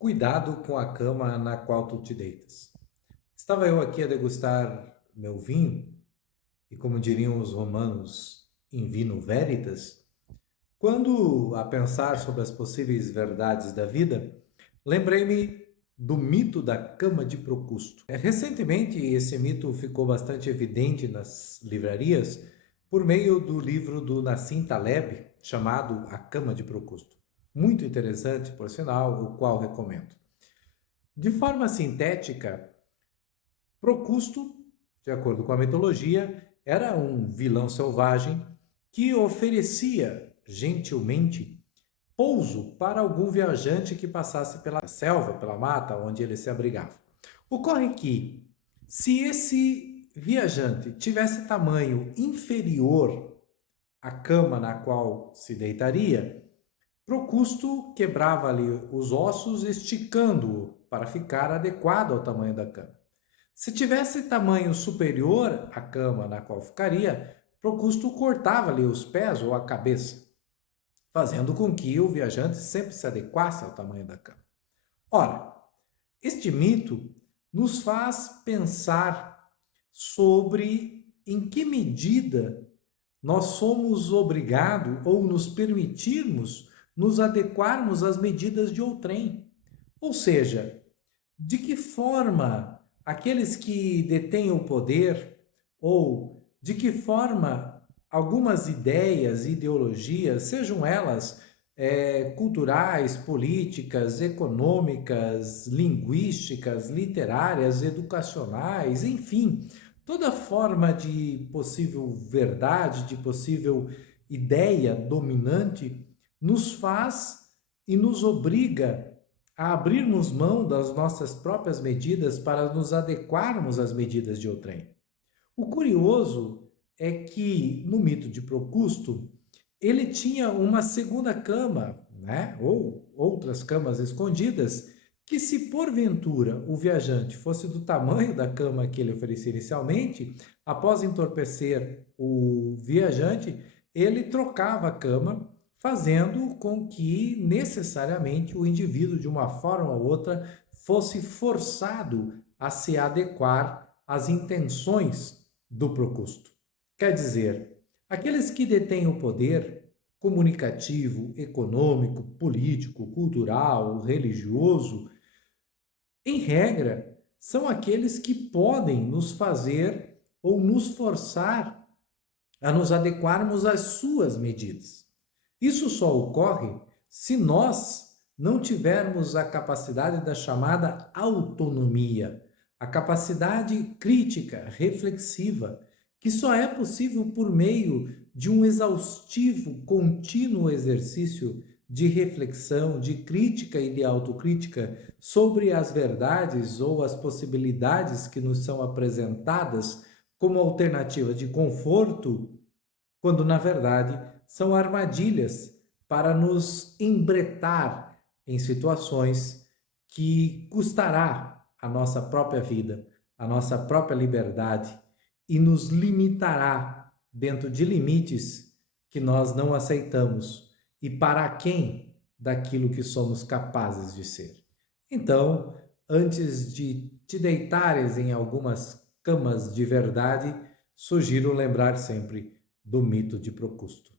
Cuidado com a cama na qual tu te deitas. Estava eu aqui a degustar meu vinho, e como diriam os romanos, in vino veritas, quando a pensar sobre as possíveis verdades da vida, lembrei-me do mito da cama de Procusto. Recentemente, esse mito ficou bastante evidente nas livrarias por meio do livro do Nassim Taleb, chamado A Cama de Procusto. Muito interessante, por sinal, o qual recomendo. De forma sintética, Procusto, de acordo com a mitologia, era um vilão selvagem que oferecia gentilmente pouso para algum viajante que passasse pela selva, pela mata onde ele se abrigava. Ocorre que, se esse viajante tivesse tamanho inferior à cama na qual se deitaria, Procusto quebrava ali os ossos, esticando-o para ficar adequado ao tamanho da cama. Se tivesse tamanho superior à cama na qual ficaria, Procusto cortava ali os pés ou a cabeça, fazendo com que o viajante sempre se adequasse ao tamanho da cama. Ora, este mito nos faz pensar sobre em que medida nós somos obrigados ou nos permitirmos nos adequarmos às medidas de outrem. Ou seja, de que forma aqueles que detêm o poder ou de que forma algumas ideias, ideologias, sejam elas culturais, políticas, econômicas, linguísticas, literárias, educacionais, enfim, toda forma de possível verdade, de possível ideia dominante, nos faz e nos obriga a abrirmos mão das nossas próprias medidas para nos adequarmos às medidas de outrem. O curioso é que no mito de Procusto, ele tinha uma segunda cama, né? Ou outras camas escondidas, que se porventura o viajante fosse do tamanho da cama que ele oferecia inicialmente, após entorpecer o viajante, ele trocava a cama, fazendo com que necessariamente o indivíduo, de uma forma ou outra, fosse forçado a se adequar às intenções do Procusto. Quer dizer, aqueles que detêm o poder comunicativo, econômico, político, cultural, religioso, em regra, são aqueles que podem nos fazer ou nos forçar a nos adequarmos às suas medidas. Isso só ocorre se nós não tivermos a capacidade da chamada autonomia, a capacidade crítica, reflexiva, que só é possível por meio de um exaustivo, contínuo exercício de reflexão, de crítica e de autocrítica sobre as verdades ou as possibilidades que nos são apresentadas como alternativa de conforto, quando na verdade são armadilhas para nos embretar em situações que custará a nossa própria vida, a nossa própria liberdade e nos limitará dentro de limites que nós não aceitamos e para quem daquilo que somos capazes de ser. Então, antes de te deitares em algumas camas de verdade, sugiro lembrar sempre do mito de Procusto.